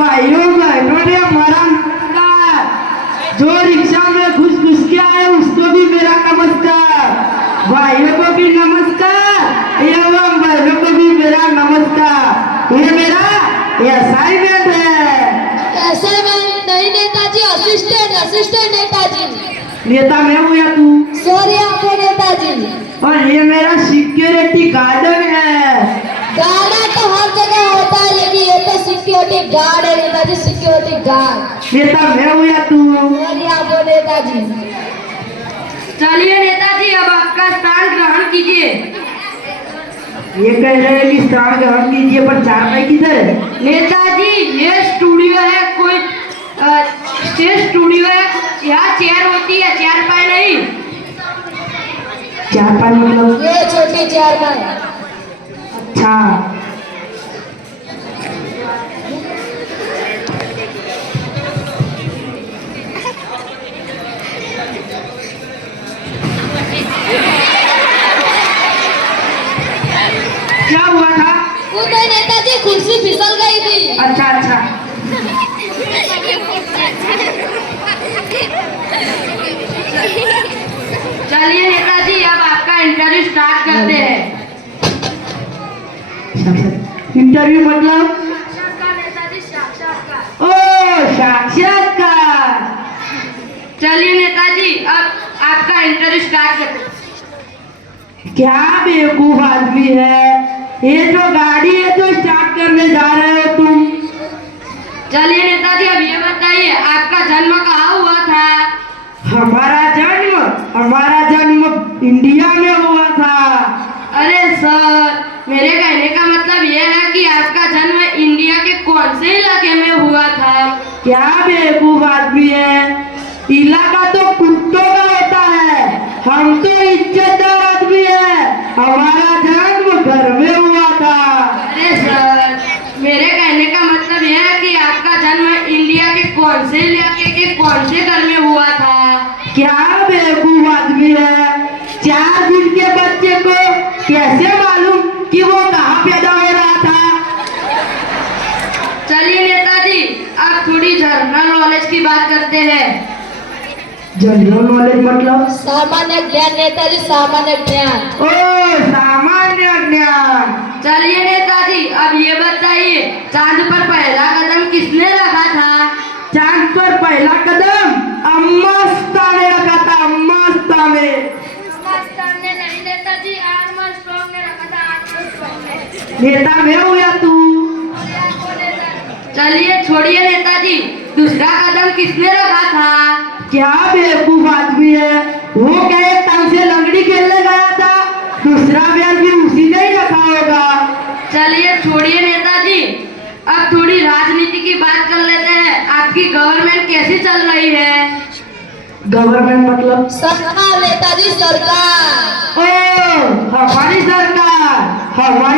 भाइयों बहनों ने हमारा नमस्कार। जो रिक्शा में घुस घुस के आए उसको भी मेरा नमस्कार। भाइयों को भी नमस्कार एवं बहनों को भी मेरा नमस्कार। ये मेरा असाइनमेंट है। असाइनमेंट नहीं नेताजी, असिस्टेंट असिस्टेंट नेताजी। नेता मैं हूँ या तू? सॉरी आपको नेताजी। और ये मेरा सिक्योरिटी गार्डन है। गार्ड तो हर जगह होता है, लेकिन ये तो सिक्योरिटी गार्ड है नेताजी, सिक्योरिटी गार्ड। नेता मैं हूँ या तू? सॉरी आपको नेताजी। चलिए नेताजी, अब आपका स्थान ग्रहण कीजिए। ये कह रहे हैं कि स्थान ग्रहण कीजिए, पर चारपाई किधर है? नेताजी ये स्टूडियो है, कोई स्टेज स्टूडियो है, यहाँ चेयर होती है, चारपाई नहीं। चारपाई मतलब? ये छोटी चारपाई। अच्छा, क्या हुआ था? वो नहीं नेताजी, कुर्सी फिसल गई थी। अच्छा अच्छा, चलिए नेताजी, अब आपका इंटरव्यू स्टार्ट करते हैं। इंटरव्यू मतलब? नेताजी साक्षात्कार। ओ साक्षात्कार। चलिए नेताजी, अब आपका इंटरव्यू स्टार्ट करते हैं। क्या बेवकूफ आदमी है ये, जो गाड़ी है तो स्टार्ट करने जा रहे हो तुम? चलिए नेताजी, अब ये बताइए आपका जन्म कहाँ हुआ था? हमारा जन्म इंडिया में हुआ था। अरे सर, मेरे कहने का मतलब ये है कि आपका जन्म इंडिया के कौन से इलाके में हुआ था? क्या बेवकूफ आदमी है, इलाका तो कुत्तों का होता है, हम तो इज्जतदार आदमी है, हमारा जन्म घर में हुआ था। अरे सर, मेरे कहने का मतलब यह है कि आपका जन्म इंडिया के कौन से इलाके के कौन से घर में हुआ था? क्या बेवकूफ आदमी है, 4 दिन के बच्चे को कैसे मालूम कि वो कहाँ पैदा हो रहा था? चलिए नेताजी, अब थोड़ी जनरल नॉलेज की बात करते हैं। जनरल नॉलेज मतलब? सामान्य ज्ञान नेताजी, सामान्य ज्ञान। ओ सामान्य ज्ञान। चलिए नेताजी, अब ये बताइए चांद पर पहला कदम किसने रखा था? चांद पर पहला कदम अम्मास्ता ने रखा था, अम्मास्ता ने। नहीं नेताजी, आर्मस्ट्रांग ने रखा था, आर्मस्ट्रांग ने। नेता मैं हूँ या तू? चलिए छोड़िए नेताजी, दूसरा कदम किसने रखा था? क्या बेवकूफ आदमी है, वो कहे टांग से लंगड़ी खेलने गया था, दूसरा बैल भी उसी ने ही रखा होगा। चलिए छोड़िए नेताजी, अब थोड़ी राजनीति की बात कर लेते हैं। आपकी गवर्नमेंट कैसी चल रही है? गवर्नमेंट मतलब? सरकार नेताजी, सरकार। ओ हमारी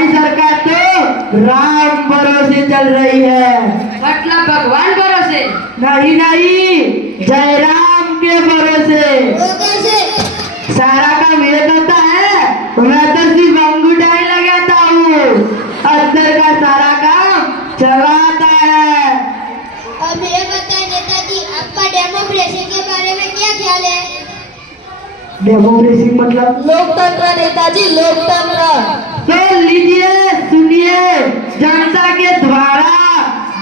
सरकार तो राम भरोसे चल रही है। मतलब भगवान भरोसे? नहीं नहीं, जयराम के भरोसे। वो कैसे? सारा काम ये करता है, मैं तो सिर्फ अंगूठा ही लगाता हूँ, अंदर का सारा काम चलाता है। अब ये बताएं नेताजी, आपका डेमोक्रेसी के बारे में क्या ख्याल है? डेमोक्रेसी मतलब? लोकतंत्र नेताजी, लोकतंत्र। तो लीजिए सुनिए, जनता के द्वारा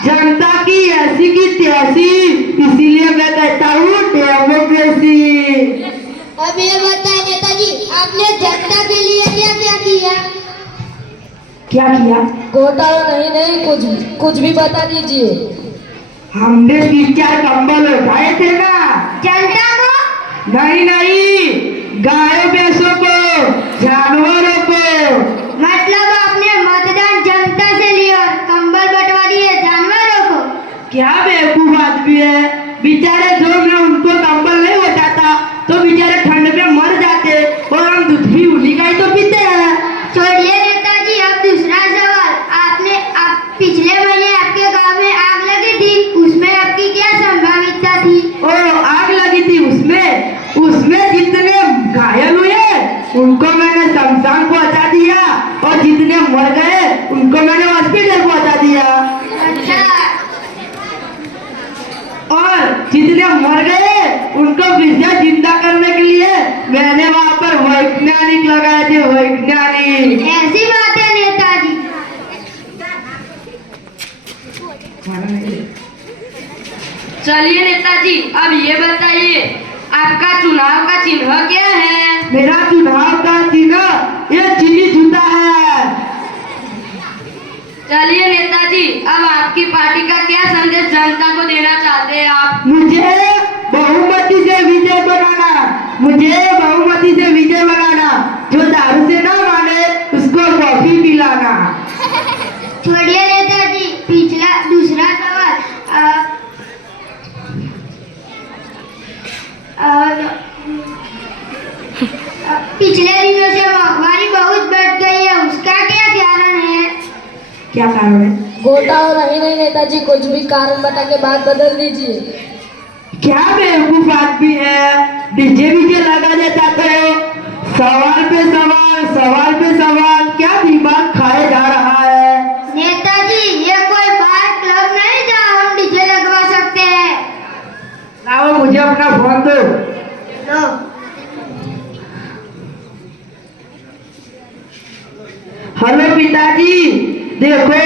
जनता की ऐसी की तैसी, इसीलिए मैं कहता हूँ डेमोक्रेसी। अब ये बताएं नेताजी, आपने जनता के लिए क्या क्या किया? क्या किया? घोटाला नहीं, कुछ भी बता दीजिए। हमने 3-4 कंबल उठाए थे ना जनता को? नहीं, गायों भैंसों को, जानवरों को। मतलब आपने मतदान जनता से लिया और कंबल बंटवा दिए जानवरों को? क्या बेवकूफ आदमी है, बेचारे जो में उनको कंबल नहीं होता था तो बेचारे ठंड में मर जाते, और हम दूध भी उन्हीं का ही तो पीते हैं। छोड़िए नेताजी, अब दूसरा सवाल। पिछले महीने आपके गांव में आग लगी थी, उसमें आपकी क्या संभाविता थी? ओ आग लगी थी, उसमें जितने घायल हुए उनको मैंने शमशान पहुंचा दिया, और जितने मर गए उनको मैंने हॉस्पिटल पहुंचा दिया। अच्छा, जितने मर गए उनको फिर से जिंदा करने के लिए मैंने वहाँ पर वैज्ञानिक लगाए थे, वैज्ञानिक। ऐसी बात है नेताजी। चलिए नेताजी, अब ये बताइए आपका चुनाव का चिन्ह क्या है? मेरा चुनाव का चिन्ह ये चीनी जूता है। चलिए नेताजी, अब आपकी पार्टी का क्या संदेश जनता को देना चाहते हैं आप? मुझे बहुमती से विजय बनाना, मुझे बहुमती से विजय बनाना। जो दारू से ना माने उसको कॉफी पिलाना। छोड़िए नेताजी, पिछला दूसरा सवाल। पिछले दिनों से महंगाई बहुत बढ़ गई है, उसका क्या कारण है? क्या कारण है? घोटाला नहीं नेताजी, कुछ भी कारण बता के बात बदल दीजिए। क्या बेवकूफ आदमी है, डीजे बीजे लगा देता हो। सवाल पे सवाल, सवाल पे सवाल, क्या दिमाग खाए जा रहा है? नेताजी, ये कोई बार क्लब नहीं जहाँ हम डीजे लगवा सकते हैं। लाओ मुझे अपना फोन दो। लो। हेलो पिताजी, देखो